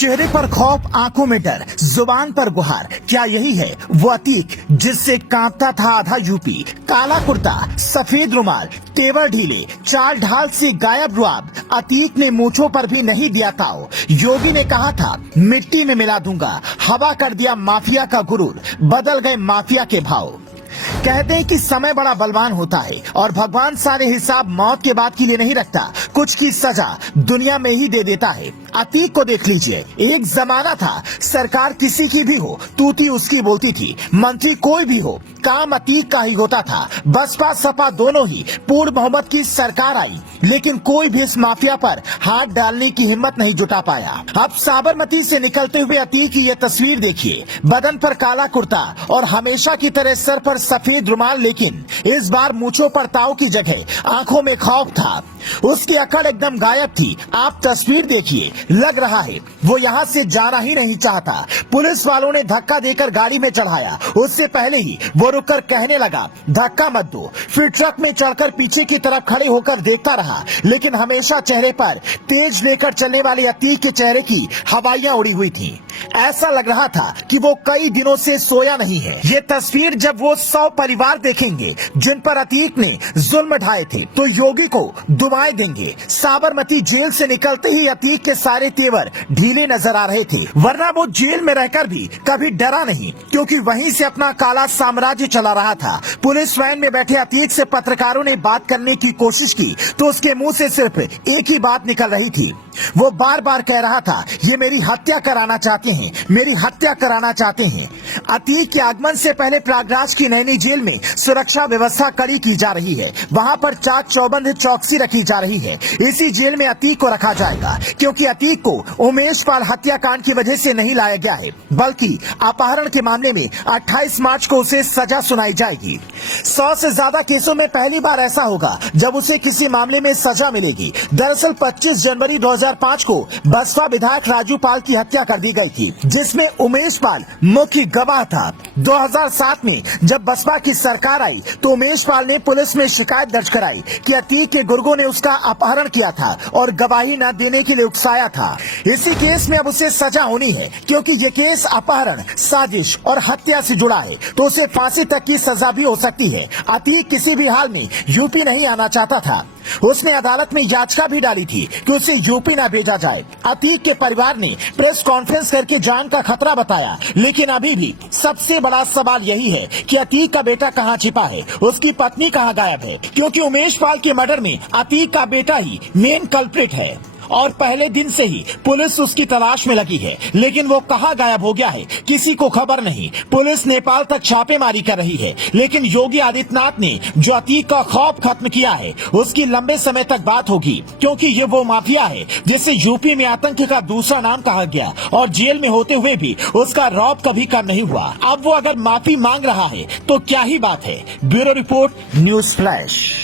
चेहरे पर खौफ, आंखों में डर, जुबान पर गुहार। क्या यही है वो अतीक जिससे कांपता था आधा यूपी? काला कुर्ता, सफेद रुमाल, तेवर ढीले, चाल ढाल से गायब रुआब। अतीक ने मूंछों पर भी नहीं दिया ताव। योगी ने कहा था मिट्टी में मिला दूंगा, हवा कर दिया माफिया का गुरूर, बदल गए माफिया के भाव। कहते हैं कि समय बड़ा बलवान होता है और भगवान सारे हिसाब मौत के बाद के लिए नहीं रखता, कुछ की सजा दुनिया में ही दे देता है। अतीक को देख लीजिए, एक जमाना था सरकार किसी की भी हो तूती उसकी बोलती थी, मंत्री कोई भी हो काम अतीक का ही होता था। बसपा सपा दोनों ही पूर्ण बहुमत की सरकार आई, लेकिन कोई भी इस माफिया पर हाथ डालने की हिम्मत नहीं जुटा पाया। अब साबरमती से निकलते हुए अतीक की ये तस्वीर देखिए, बदन पर काला कुर्ता और हमेशा की तरह सर पर सफेद रुमाल, लेकिन इस बार मूंछों पर ताव की जगह आंखों में खौफ था। उसकी अकड़ एकदम गायब थी। आप तस्वीर देखिए, लग रहा है वो यहाँ से जाना ही नहीं चाहता। पुलिस वालों ने धक्का देकर गाड़ी में चढ़ाया, उससे पहले ही वो रुककर कहने लगा धक्का मत दो। फिर ट्रक में चढ़कर पीछे की तरफ खड़े होकर देखता रहा, लेकिन हमेशा चेहरे पर तेज लेकर चलने वाले अतीक के चेहरे की हवाइयां उड़ी हुई थी। ऐसा लग रहा था कि वो कई दिनों से सोया नहीं है। ये तस्वीर जब वो 100 परिवार देखेंगे जिन पर अतीक ने जुल्म ढाए थे, तो योगी को दुआएं देंगे। साबरमती जेल से निकलते ही अतीक के सारे तेवर ढीले नजर आ रहे थे, वरना वो जेल में रहकर भी कभी डरा नहीं, क्योंकि वहीं से अपना काला साम्राज्य चला रहा था। पुलिस वैन में बैठे अतीक से पत्रकारों ने बात करने की कोशिश की तो उसके मुंह से सिर्फ एक ही बात निकल रही थी। वो बार बार कह रहा था ये मेरी हत्या कराना चाहते हैं, मेरी हत्या कराना चाहते हैं। अतीक के आगमन से पहले प्रयागराज की नैनी जेल में सुरक्षा व्यवस्था कड़ी की जा रही है। वहां पर चाक चौबंद चौकसी रखी जा रही है। इसी जेल में अतीक को रखा जाएगा, क्योंकि अतीक को उमेश पाल हत्याकांड की वजह से नहीं लाया गया है, बल्कि अपहरण के मामले में 28 मार्च को उसे सजा सुनाई जाएगी। 100 से ज्यादा केसों में पहली बार ऐसा होगा जब उसे किसी मामले में सजा मिलेगी। दरअसल 25 जनवरी 2005 को बसपा विधायक राजू पाल की हत्या कर दी गई थी, जिसमें उमेश पाल मुख्य गवाह था। 2007 में जब बसपा की सरकार आई तो उमेश पाल ने पुलिस में शिकायत दर्ज कराई कि अतीक के गुर्गों ने उसका अपहरण किया था और गवाही न देने के लिए उकसाया था। इसी केस में अब उसे सजा होनी है, क्योंकि ये केस अपहरण, साजिश और हत्या से जुड़ा है, तो उसे फांसी तक की सजा भी हो सकती है। अतीक किसी भी हाल में यूपी नहीं आना चाहता था। उसने अदालत में याचिका भी डाली थी कि उसे यूपी न भेजा जाए। अतीक के परिवार ने प्रेस कॉन्फ्रेंस करके जान का खतरा बताया, लेकिन अभी भी सबसे बड़ा सवाल यही है कि अतीक का बेटा कहां छिपा है, उसकी पत्नी कहां गायब है, क्योंकि उमेश पाल के मर्डर में अतीक का बेटा ही मेन कल्प्रिट है और पहले दिन से ही पुलिस उसकी तलाश में लगी है। लेकिन वो कहां गायब हो गया है किसी को खबर नहीं। पुलिस नेपाल तक छापेमारी कर रही है, लेकिन योगी आदित्यनाथ ने जो अतीक का खौफ खत्म किया है उसकी लंबे समय तक बात होगी, क्योंकि ये वो माफिया है जिसे यूपी में आतंक का दूसरा नाम कहा गया और जेल में होते हुए भी उसका रौब कभी कम नहीं हुआ। अब वो अगर माफी मांग रहा है तो क्या ही बात है। Bureau report, news flash.